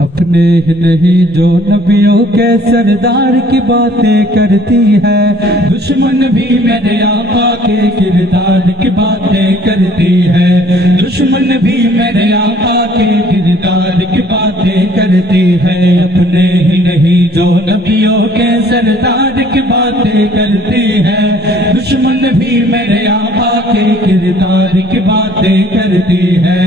अपने ही नहीं जो नबियों के सरदार की बातें करती है, दुश्मन भी मेरे आका के किरदार की बातें करती है। दुश्मन भी मेरे आका के किरदार की बातें करती है। अपने ही नहीं जो नबियों के सरदार की बातें करती है, दुश्मन भी मेरे आका के किरदार की बातें करती है।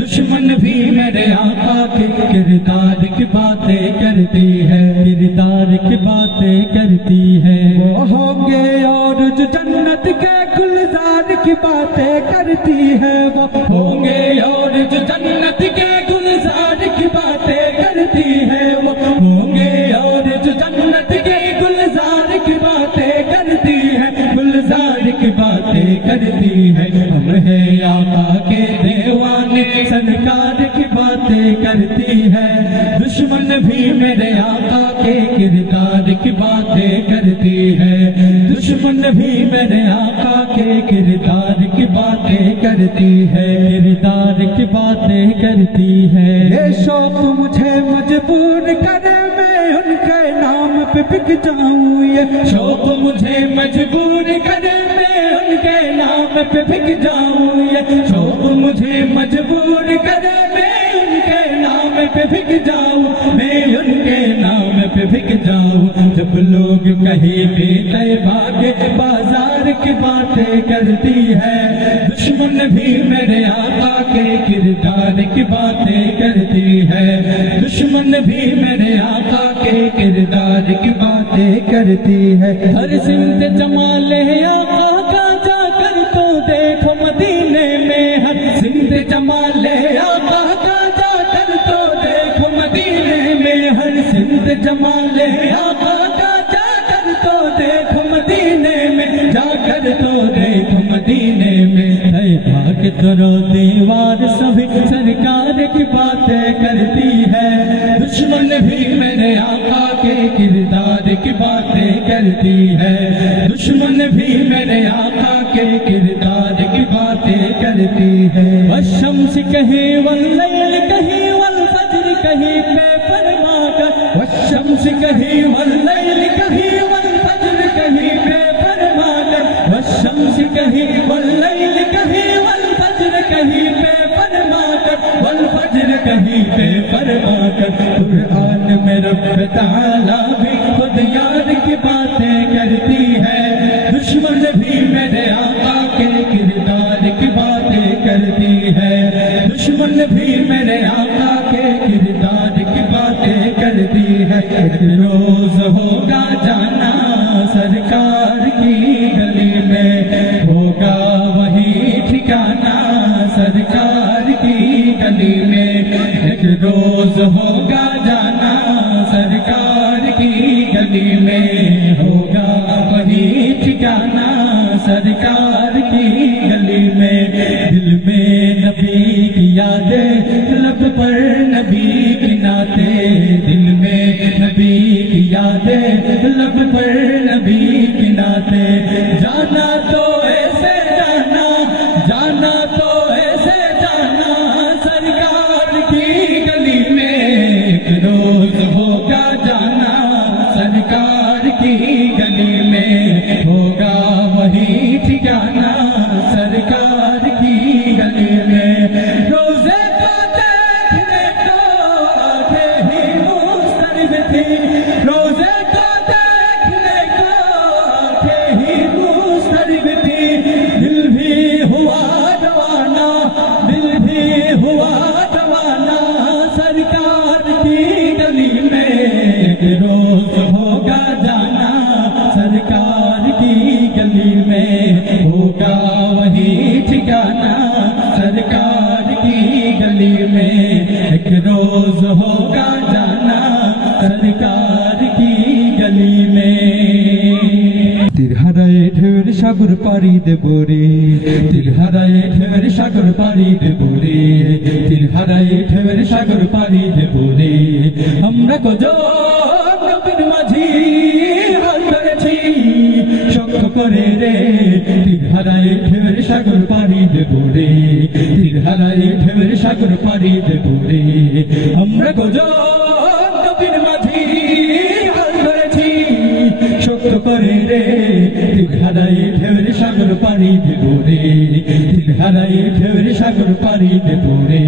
दुश्मन भी मेरे आका के किरदार की बातें करती है, किरदार की बातें करती है। वो होंगे और जो जन्नत के गुलजार की बातें करती है, वो होंगे और जो जन्नत के गुलजार की बातें करती है, वो होंगे और जो जन्नत के गुलजार की बातें करती है, गुलजार की बातें करती है। हम हैं आका के दीवाने, सरकार की बातें करती है। दुश्मन भी मेरे आका के किरदार की बातें करती है। दुश्मन भी मेरे आका के किरदार की बातें करती है, किरदार की बातें करती है। ये शौक मुझे मजबूर करे मैं उनके नाम पे बिक जाऊं, ये शौक मुझे मजबूर करे मैं उनके नाम पे बिक जाऊं, ये शौक मुझे मजबूर करे मैं उनके नाम पे बिक जाऊं, मैं उनके नाम पे बिक जाऊं। जब लोग कहीं भी तैबा के बाजार की बातें करती है, दुश्मन भी मेरे आका के किरदार की बातें करती है। दुश्मन भी मेरे आका के किरदार की बातें करती है। हर सिमत जमाल है आका का जाकर तो देखो मदीने में, हर सिमत जमाल है आका का जाकर तो देखो मदीने में, हर सिमत जमाल है आका का जाकर तो देखो मदीने में, जाकर तो देखो मदीने में। भाग करो दीवार सभी सरकार की बातें करती है। दुश्मन भी मेरे आका के किरदार की बातें करती है। दुश्मन भी मेरे आका के किरदार की बातें करती है। वशम्स कहीं वल्लैल कहीं वल्फज्र कहीं पे फरमा कर, वशम्स कहीं वल्लैल कहीं वल्फज्र कहीं पे फरमा कर, वशम्स कहीं वल्लैल कहीं वल्फज्र कहीं पे फरमा कर, वल्फज्र कहीं पे फरमा कर। कुरान में रब तआला भी खुद यार की बातें करती है। दुश्मन भी मेरे आका के किरदार की बातें करती है। दुश्मन भी मेरे आका के किरदार की बातें करती है। एक रोज होगा जाना सरकार की गली में, होगा वही ठिकाना सरकार की गली में। एक रोज होगा जाना सरकार की गली में, होगा वही ठिकाना सरकार की गली में। दिल में नबी की यादें, लब पर नबी की नातें, दिल में नबी की यादें, लब पर नबी की नातें। जाना तो ऐसे जाना, जाना तो ऐसे जाना सरकार की गली में। एक रोज होगा जाना सरकार की गली में, होगा वही ठिकाना सरकार की गली में। रोजे को देखने को आंखें ही मुस्तरब थी, रोजे को देखने को आंखें ही मुस्तरब थी। दिल भी हुआ रवाना, दिल भी हुआ रवाना सरकार की गली में। एक रोज होगा जाना सरकार की गली में, होगा वही ठिकाना सरकार की गली में। एक रोज होगा जाना सरकार की गली में। तिरहाराए ढेर सागर पारी देबो रे, तिरहाराए ढेर सागर पारी देबो रे, तिरहाराए ढेर सागर पारी देबो रे। हमरा को जो नबीर माझी हाल करेছি শঙ্খ করে রে, তিরহারায় ঢেউয়ের সাগর পাড়ি দেব রে, তিরহারায় ঢেউয়ের সাগর পাড়ি দেব রে। আমরা গো করে রে তীর হারাই ঢেউর সাগর পাড়ি দেব রে তীর হারাই ঢেউর সাগর পাড়ি দেব রে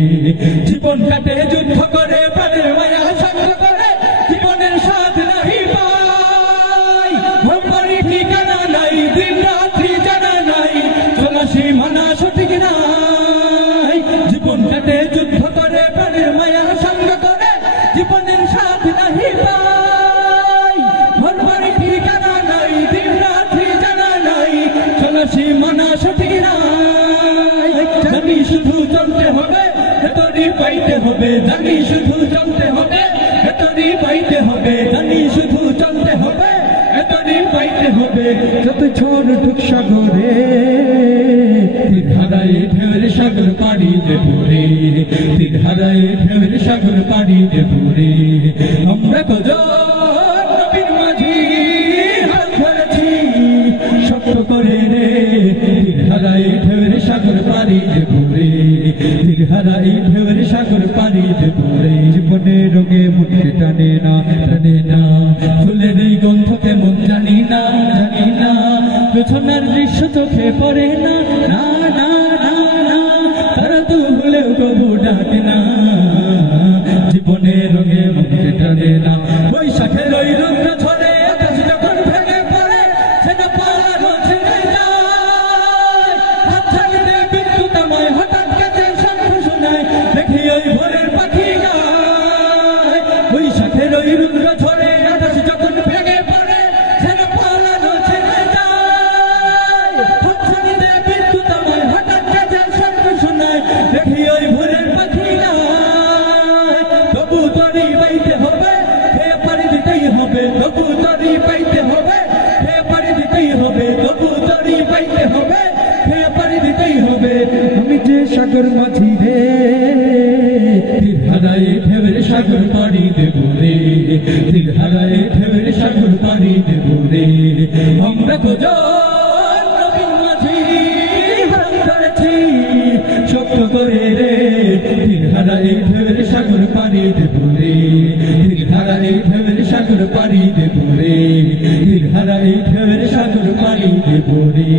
জীবন কাটে যুদ্ধ করে প্রাণের মায়া সঙ্গ করে জীবনের স্বাদ নাহি পাই ঘরবাড়ি ঠিকানা নাই দিন রাত্রি জানা নাই চলা সীমানা সঠিক নাই জীবন কাটে যুদ্ধ করে প্রাণের মায়া সঙ্গ করে জীবনের স্বাদ নাহি পাই ঘরবাড়ি ঠিকানা নাই দিন রাত্রি জানা নাই চলা সীমানা সঠিক নাই জানি শুধু চলতে হবে ভেতরি পাইতে হবে জানি শুধু চলতে হবে ভেতরি পাইতে হবে জানি শুধু চলতে হবে ভেতরি পাইতে হবে যত ঝড় ঢুক সাগরে তীর হারাই ঢেউর সাগর পাড়ি দেব রে তীর হারাই ঢেউর সাগর পাড়ি দেব রে আমরা কজন নবীর মাঝি হাত ধরেছি শক্ত করে রে তীর হারাই ঢেউর সাগর পাড়ি দেব রে তীর হারাই ঢেউর সাগর পাড়ি দেব রে জীবনের রোগে মুঠে টানে না ফুলের এই গন্ধ কেমন জানি না পেছনের দৃশ্য চোখে পড়ে না না না না না তারা তো ভুলেও কবু ডাকে না জীবনের রোগে মুঠে টানে না বৈশাখের ওই রুদ্র ঝড়ে আকাশ যখন ভেঙে পড়ে সেটা পালানো ছেড়ে যায় হাত ছাড়িতে বিদ্যুতাময় হঠাৎ কাছে শঙ্খ শোনায় দেখি ওই ভোরের পাখি গায় বৈশাখের ওই রুদ্র ঝড়ে আকাশ যখন ভেঙে পড়ে সেটা পালানো ছেড়ে যায় হাত ছাড়িতে বিদ্যুতাময় হঠাৎ কাছে শঙ্খ শোনায় দেখি ওই ভোরের পাখি গায় তবু তরি বাইতে হবে খেয়ে পাড়ি দিতেই হবে তবু তরি পাইতে হবে খেয়ে পাড়ি দিতেই হবে তবু তরি পাইতে হবে খেয়ে পাড়ি দিতেই হবে আমি যে সাগর মাঝি রে তীর হারাই ঢেউর সাগর পাড়ি দেব রে তীর হারাই ঢেউর সাগর পাড়ি দেব রে আমরা কজন নবীর মাঝি হাত ধরেছি শক্ত করে রে তীর হারাই ঢেউর সাগর পাড়ি দেব রে তীর হারাই ঢেউর সাগর পাড়ি দেব রে তীর হারাই ঢেউর সাগর পাড়ি দেব রে।